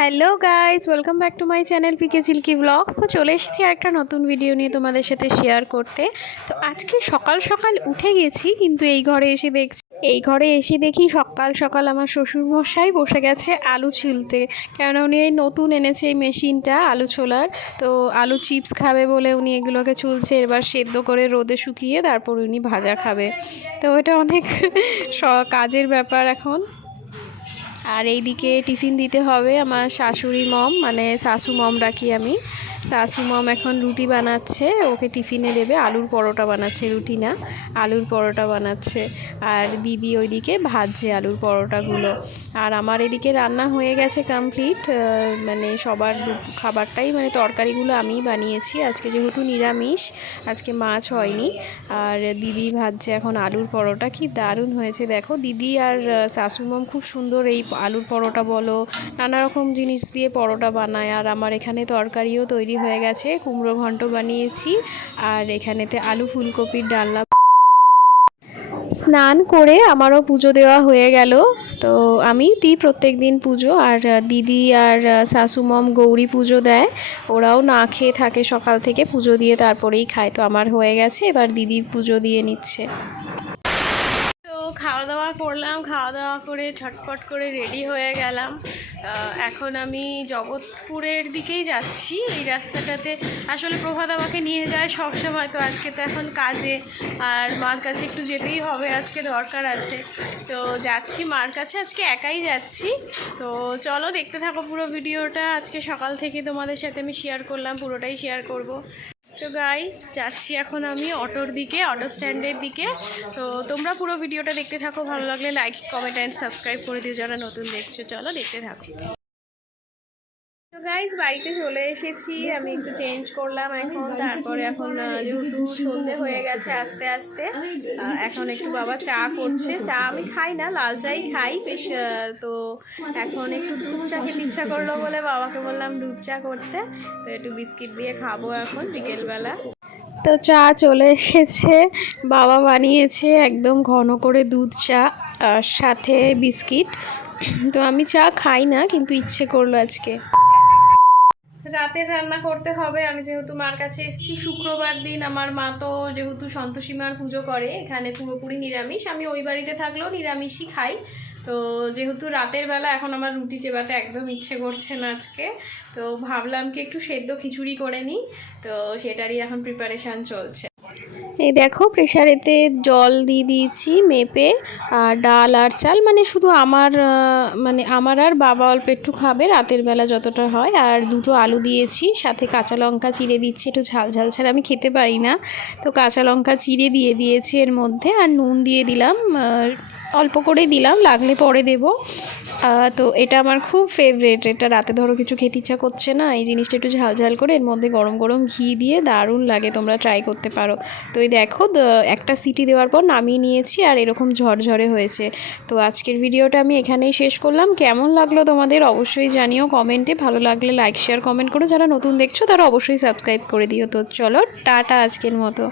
Hello guys, welcome back to my channel PK Chilki blogs. তো চলে এসেছি একটা নতুন ভিডিও নিয়ে তোমাদের সাথে শেয়ার করতে। তো আজকে সকাল সকাল উঠে গেছি, কিন্তু এই ঘরে এসে দেখি সকাল সকাল আমার শ্বশুরমশাই বসে গেছে আলু ছিলতে। কেননা উনি এই নতুন এনেছে এই মেশিনটা আলু ছোলার। তো আলু চিপস খাবে বলে উনি এগুলোকে চুলছে, এবার সেদ্ধ করে রোদে শুকিয়ে তারপর উনি ভাজা খাবে। তো এটা অনেক কাজের ব্যাপার এখন। আর এইদিকে টিফিন দিতে হবে আমার শাশুড়ি মম, মানে শাশু মম ডাকি আমি। শাশু মম এখন রুটি বানাচ্ছে, ওকে টিফিনে দেবে। আলুর পরোটা বানাচ্ছে, রুটি না, আলুর পরোটা বানাচ্ছে। আর দিদি ওইদিকে ভাজছে আলুর পরোটাগুলো। আর আমার এদিকে রান্না হয়ে গেছে কমপ্লিট, মানে সবার খাবারটাই, মানে তরকারিগুলো আমিই বানিয়েছি আজকে, যেহেতু নিরামিষ, আজকে মাছ হয়নি। আর দিদি ভাজছে এখন আলুর পরোটা, কি দারুণ হয়েছে দেখো। দিদি আর শাশু মম খুব সুন্দর এই আলুর পরোটা বলো, নানা রকম জিনিস দিয়ে পরোটা বানায়। আর আমার এখানে তরকারিও তৈরি হয়ে গেছে, কুমড়ো ঘন্ট বানিয়েছি, আর এখানেতে আলু ফুলকপির ডালনা। স্নান করে আমারও পুজো দেওয়া হয়ে গেল। তো আমি দিই প্রত্যেক দিন পুজো, আর দিদি আর শাশু মম গৌরী পুজো দেয়। ওরাও না খেয়ে থাকে সকাল থেকে, পুজো দিয়ে তারপরেই খায়। তো আমার হয়ে গেছে, এবার দিদি পুজো দিয়ে নিচ্ছে। খাওয়া দাওয়া করলাম, খাওয়া দাওয়া করে ঝটপট করে রেডি হয়ে গেলাম। এখন আমি জগৎপুরের দিকেই যাচ্ছি। এই রাস্তাটাতে আসলে প্রভাত আমাকে নিয়ে যায় সবসময়, তো আজকে তো এখন কাজে, আর মার কাছে একটু যেতেই হবে, আজকে দরকার আছে। তো যাচ্ছি মার কাছে, আজকে একাই যাচ্ছি। তো চলো দেখতে থাকো পুরো ভিডিওটা। আজকে সকাল থেকে তোমাদের সাথে আমি শেয়ার করলাম, পুরোটাই শেয়ার করব। তো গাইস, যাচ্ছি এখন আমি অটোর দিকে, অটো স্ট্যান্ডের দিকে। তো তোমরা পুরো ভিডিওটা দেখতে থাকো, ভালো লাগলে লাইক, কমেন্ট অ্যান্ড সাবস্ক্রাইব করে দিও যারা নতুন দেখছো। চলো দেখতে থাকো। তো গাইস, বাড়িতে চলে এসেছি, আমি একটু চেঞ্জ করলাম এখন। তারপরে এখন যেহেতু সন্ধে হয়ে গেছে আস্তে আস্তে, এখন একটু বাবা চা করছে। চা আমি খাই না, লাল চাই খাই বেশ। তো এখন একটু দুধ চা খেতে ইচ্ছা করলো বলে বাবাকে বললাম দুধ চা করতে। তো একটু বিস্কিট দিয়ে খাবো এখন বিকেলবেলা। তো চা চলে এসেছে, বাবা বানিয়েছে একদম ঘন করে দুধ চা, আর সাথে বিস্কিট। তো আমি চা খাই না, কিন্তু ইচ্ছে করলো আজকে। রাতের রান্না করতে হবে। আমি যেহেতু মার কাছে এসেছি শুক্রবার দিন, আমার মা তো যেহেতু সন্তোষী মার পুজো করে, এখানে পুরোপুরি নিরামিষ। আমি ওই বাড়িতে থাকলেও নিরামিষই খাই। তো যেহেতু রাতের বেলা এখন আমার রুটি চেবাতে একদম ইচ্ছে করছে না আজকে, তো ভাবলাম কি একটু সেদ্ধ খিচুড়ি করে নিই। তো সেটারই এখন প্রিপারেশান চলছে। এই দেখো, প্রেশারেতে জল দিয়ে দিয়েছি মেপে, আর ডাল আর চাল, মানে শুধু আমার আর বাবা অল্প একটু খাবে রাতের বেলা যতটা হয়। আর দুটো আলু দিয়েছি, সাথে কাঁচা লঙ্কা চিড়ে দিচ্ছি, একটু ঝাল ঝাল ছাড়া আমি খেতে পারি না। তো কাঁচা লঙ্কা চিড়ে দিয়ে দিয়েছি এর মধ্যে, আর নুন দিয়ে দিলাম, অল্প করে দিলাম, লাগলে পরে দেবো। তো এটা আমার খুব ফেভারেট। এটা রাতে ধরো কিছু খেতে ইচ্ছা করছে না, এই জিনিসটা একটু ঝাল ঝাল করে এর মধ্যে গরম গরম ঘি দিয়ে দারুণ লাগে, তোমরা ট্রাই করতে পারো। তো এই দেখো, একটা সিটি দেওয়ার পর নামিয়ে নিয়েছি, আর এরকম ঝরঝরে হয়েছে। তো আজকের ভিডিওটা আমি এখানেই শেষ করলাম। কেমন লাগলো তোমাদের অবশ্যই জানিও কমেন্টে। ভালো লাগলে লাইক, শেয়ার, কমেন্ট করো। যারা নতুন দেখছো তারা অবশ্যই সাবস্ক্রাইব করে দিও। তো চলো টাটা আজকের মতো।